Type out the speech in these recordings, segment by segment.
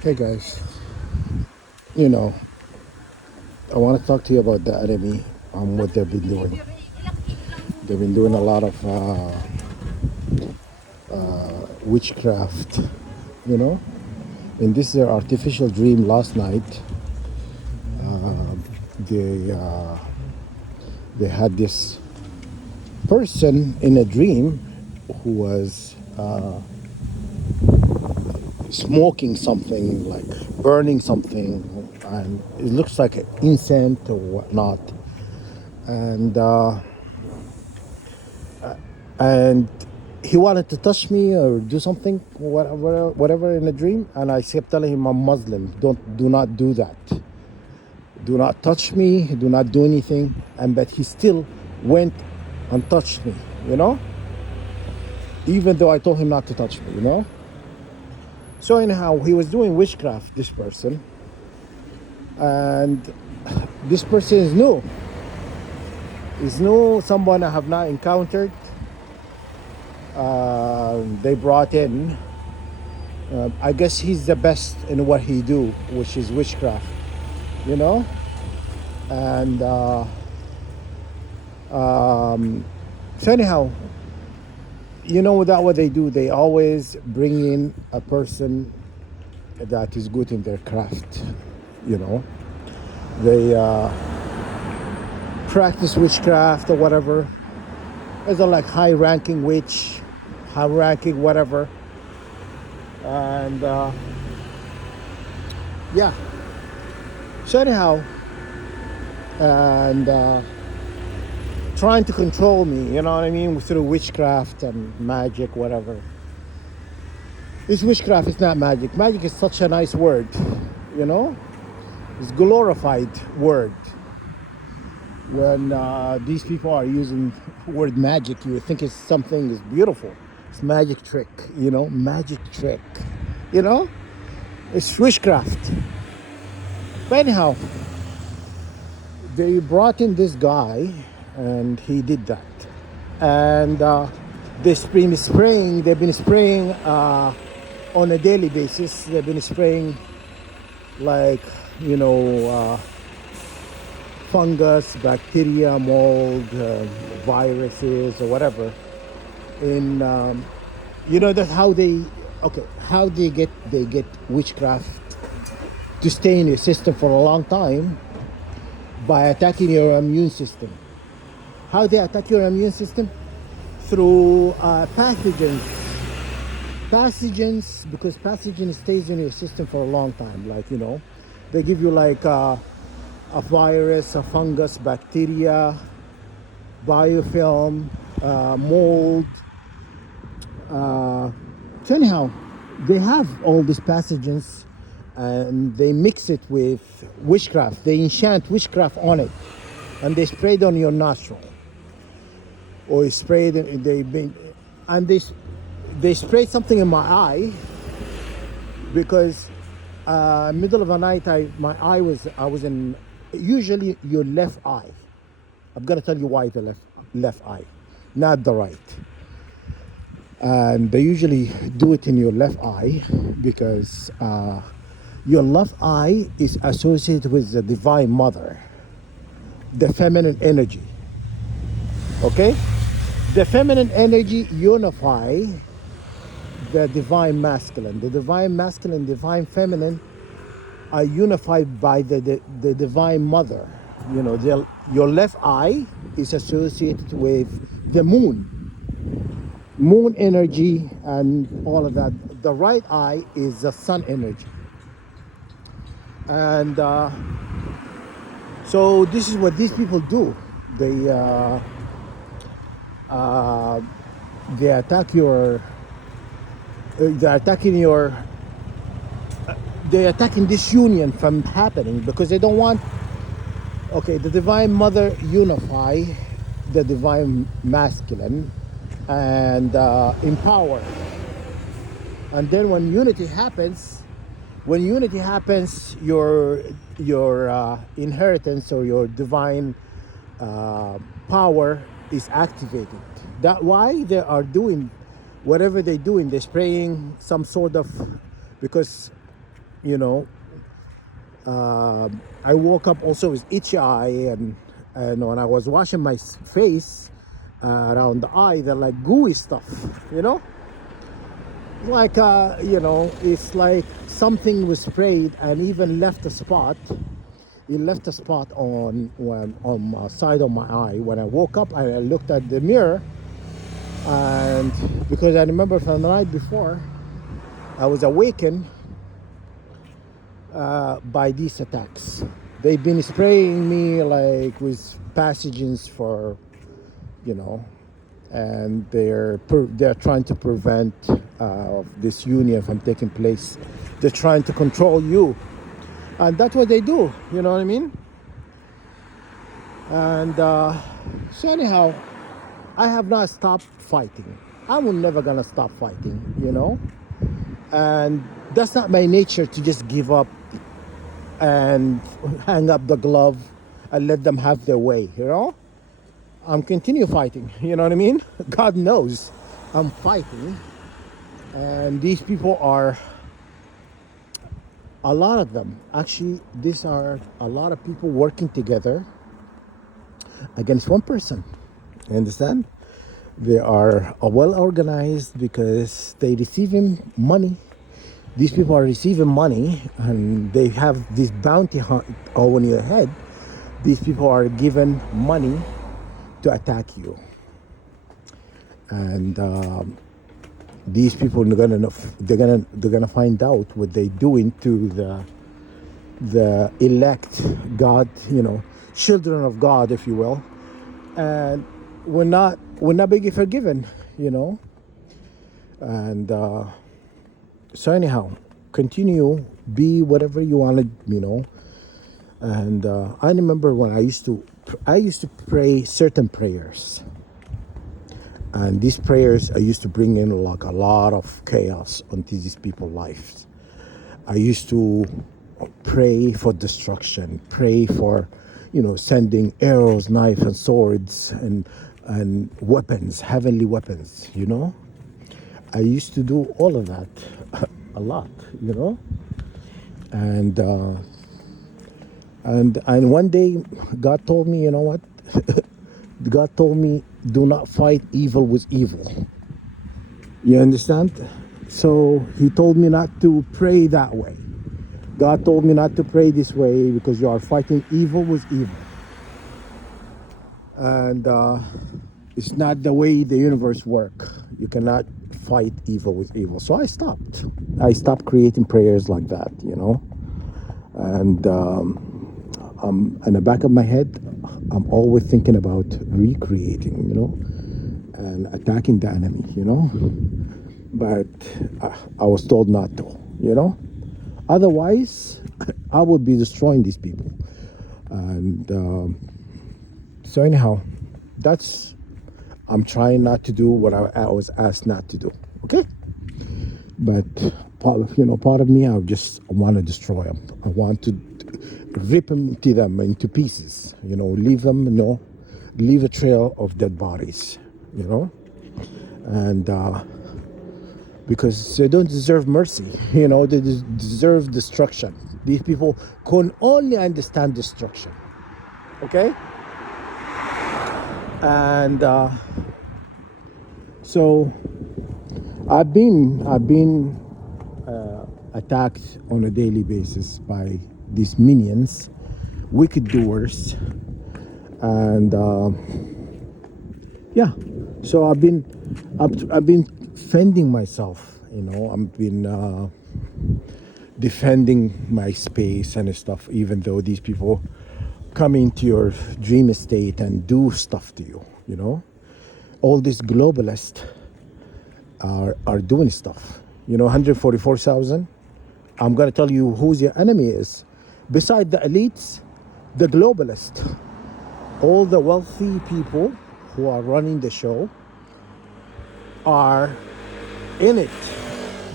Hey guys, you know, I want to talk to you about the enemy, what they've been doing. They've been doing a lot of witchcraft, you know. In this their artificial dream last night, they they had this person in a dream who was smoking something, like burning something, and it looks like incense or whatnot, and. And he wanted to touch me or do something, whatever in a dream. And I kept telling him I'm Muslim. Do not do that. Do not touch me. Do not do anything. And but he still went and touched me. You know, even though I told him not to touch me. You know. So anyhow, he was doing witchcraft. This person, and this person is new. Is new. Someone I have not encountered. They brought in. I guess he's the best in what he do, which is witchcraft, you know. And so anyhow, you know that what they do. They always bring in a person that is good in their craft. You know, they practice witchcraft or whatever. It's a like high-ranking witch, high-ranking whatever. And yeah, so anyhow, and trying to control me, you know what I mean, through witchcraft and magic, whatever. It's witchcraft, it's not magic. Magic is such a nice word, you know. It's glorified word. When these people are using the word magic, you think it's something is beautiful. It's magic trick, you know, magic trick, you know. It's witchcraft. But anyhow, they brought in this guy, and he did that. And they've been spraying on a daily basis. They've been spraying like, you know, fungus, bacteria, mold, viruses, or whatever. In you know that's how they get witchcraft to stay in your system for a long time by attacking your immune system. How they attack your immune system? Through pathogens, because pathogen stays in your system for a long time. Like, you know, they give you like a virus, a fungus, bacteria, biofilm, mold. So anyhow, they have all these pathogens, and they mix it with witchcraft. They enchant witchcraft on it, and they spray it on your nostril, or spray it. They sprayed something in my eye because middle of the night I was in usually your left eye. I'm gonna tell you why the left eye, not the right. And they usually do it in your left eye because your left eye is associated with the Divine Mother, the feminine energy. Okay, the feminine energy unify the divine masculine. The divine masculine, divine feminine are unified by the divine mother. You know, your left eye is associated with the moon energy and all of that. The right eye is the sun energy. And so this is what these people do. They attack your they're attacking this union from happening because they don't want the divine mother unify the divine masculine and empower. And then when unity happens, your inheritance or your divine power is activated. That's why they are doing whatever they're doing. They're spraying some sort of, because you know, I woke up also with itchy eye, and when I was washing my face around the eye, they're like gooey stuff, you know, like it's like something was sprayed and even left a spot. It left a spot on my side of my eye. When I woke up, I looked at the mirror, and because I remember from the night before, I was awakened by these attacks. They've been spraying me like with pathogens for, you know, and they're trying to prevent this union from taking place. They're trying to control you, and that's what they do. You know what I mean? And so anyhow, I have not stopped fighting. I'm never gonna stop fighting. You know, and that's not my nature to just give up and hang up the glove and let them have their way, you know? I'm continue fighting, you know what I mean? God knows I'm fighting. And these people are, a lot of them, actually, these are a lot of people working together against one person. You understand? They are well organized because they receiving money. These people are receiving money and they have this bounty hunt on your head. These people are given money to attack you, and these people they're gonna find out what they're doing to the elect God, you know, children of God, if you will, and we're not being forgiven, you know, and so anyhow, continue, be whatever you want to, you know. And I remember when I used to pray certain prayers, and these prayers I used to bring in like a lot of chaos onto these people's lives. I used to pray for destruction, pray for, you know, sending arrows, knives, and swords, and weapons, heavenly weapons, you know. I used to do all of that a lot, you know, and one day God told me, you know what? God told me, do not fight evil with evil. You understand? So he told me not to pray that way. God told me not to pray this way because you are fighting evil with evil. And it's not the way the universe works. You cannot fight evil with evil. So I stopped. I stopped creating prayers like that, you know. And in the back of my head, I'm always thinking about recreating, you know, and attacking the enemy, you know. But I was told not to, you know. Otherwise, I would be destroying these people. And so anyhow, I'm trying not to do what I was asked not to do, okay? But part of me, I want to destroy them. I want to rip them into pieces, you know, leave them, you know, leave a trail of dead bodies, you know, and because they don't deserve mercy, you know, they deserve destruction. These people can only understand destruction, okay? And so I've been attacked on a daily basis by these minions, wicked doers, and yeah. So I've been defending myself. You know, I've been defending my space and stuff. Even though these people come into your dream estate and do stuff to you, you know, all these globalists are doing stuff. You know, 144,000. I'm gonna tell you who's your enemy is. Beside the elites, the globalists, all the wealthy people who are running the show are in it.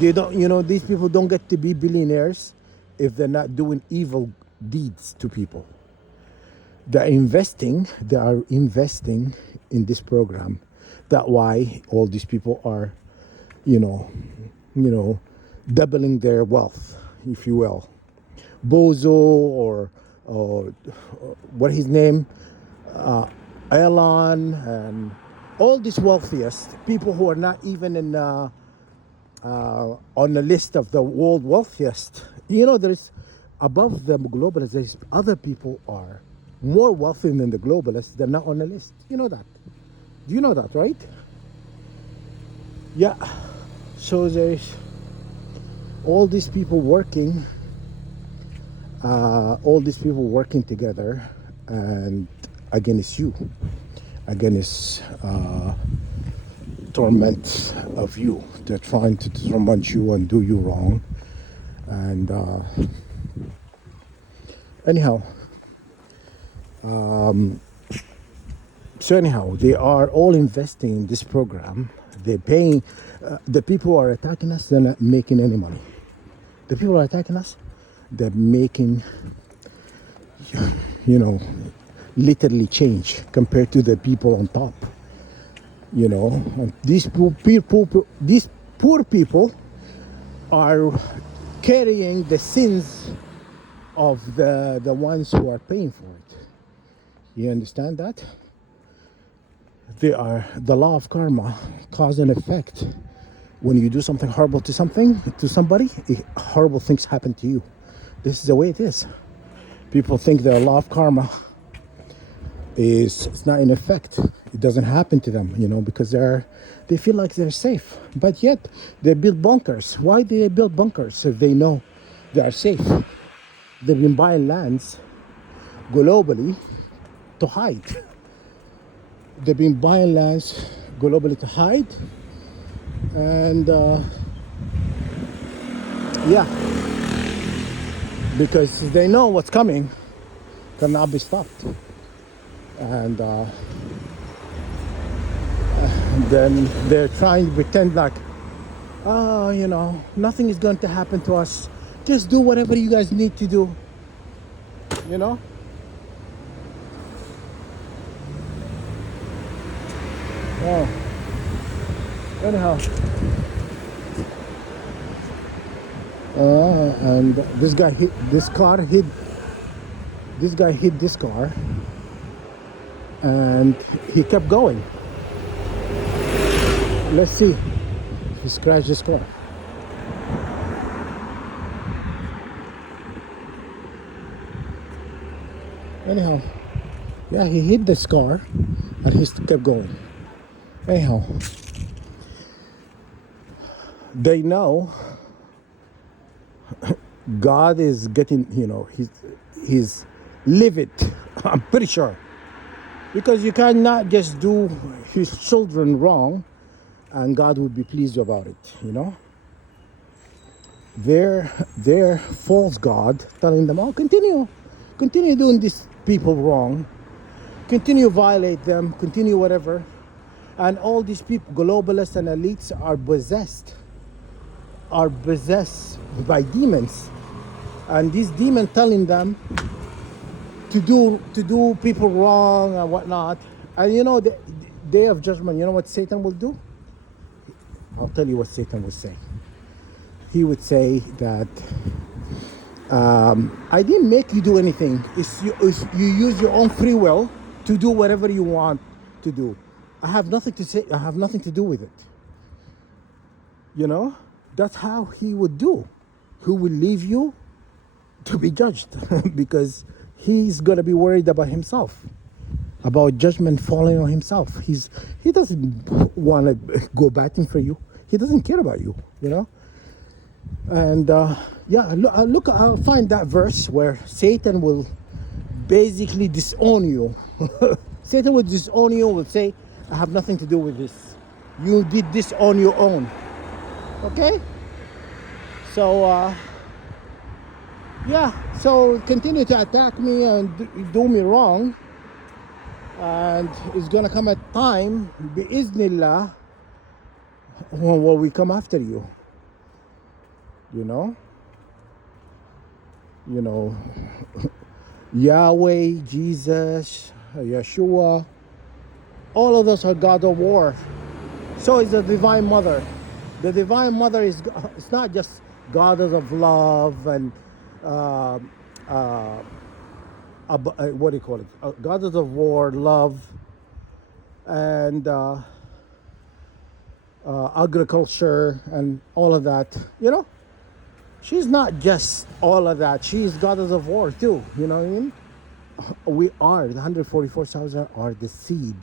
They don't, you know, these people don't get to be billionaires if they're not doing evil deeds to people. They are investing in this program. That's why all these people are, you know, doubling their wealth, if you will. Bozo or what his name, Elon, and all these wealthiest people who are not even in on the list of the world wealthiest. There's above the globalists, there's other people are more wealthy than the globalists. They're not on the list. You know that. Do you know that, right? Yeah. So there's all these people working, together, and against you, against torment of you. They're trying to torment you and do you wrong. And anyhow, they are all investing in this program. They're paying. The people who are attacking us, they're not making any money. The people who are attacking us, they're making, literally change compared to the people on top. And these poor people are carrying the sins of the ones who are paying for it. You understand that? They are the law of karma, cause and effect. When you do something horrible to somebody, horrible things happen to you. This is the way it is. People think the law of karma it's not in effect. It doesn't happen to them, because they feel like they're safe. But yet they build bunkers. Why do they build bunkers if they know they are safe? They've been buying lands globally to hide. They've been buying lands globally to hide. And because they know what's coming cannot be stopped. And then they're trying to pretend like, nothing is going to happen to us. Just do whatever you guys need to do. Oh. Anyhow. And this guy hit this car, and he kept going. Let's see if he scratched his car. Anyhow, yeah, he hit this car and he kept going. Anyhow, they know God is getting, he's livid. I'm pretty sure. Because you cannot just do his children wrong and God would be pleased about it, Their false God telling them, oh, continue doing these people wrong, continue violate them, continue whatever. And all these people, globalists and elites, are possessed by demons. And these demons telling them to do people wrong and whatnot. And the day of judgment, you know what Satan will do? I'll tell you what Satan will say. He would say that I didn't make you do anything. You use your own free will to do whatever you want to do. I have nothing to say. I have nothing to do with it. That's how he would do. He will leave you to be judged because he's going to be worried about himself, about judgment falling on himself. He doesn't want to go batting for you. He doesn't care about you, And look, I'll find that verse where Satan will basically disown you. Satan will disown you, will say, I have nothing to do with this. You did this on your own. Okay? So, so continue to attack me and do me wrong. And it's going to come a time, bi'iznillah, when we come after you. Yahweh, Jesus, Yeshua, all of those are God of war. So is the Divine Mother. The Divine Mother it's not just goddess of love and uh, uh, what do you call it? Goddess of war, love, and agriculture, and all of that. You know, she's not just all of that. She's goddess of war too. You know what I mean? We are the 144,000 are the seed.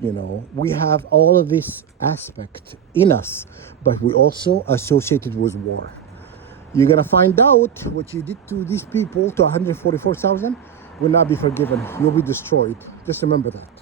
You know, we have all of this aspect in us, but we also associated with war. You're gonna find out what you did to these people, to 144,000, will not be forgiven. You'll be destroyed. Just remember that.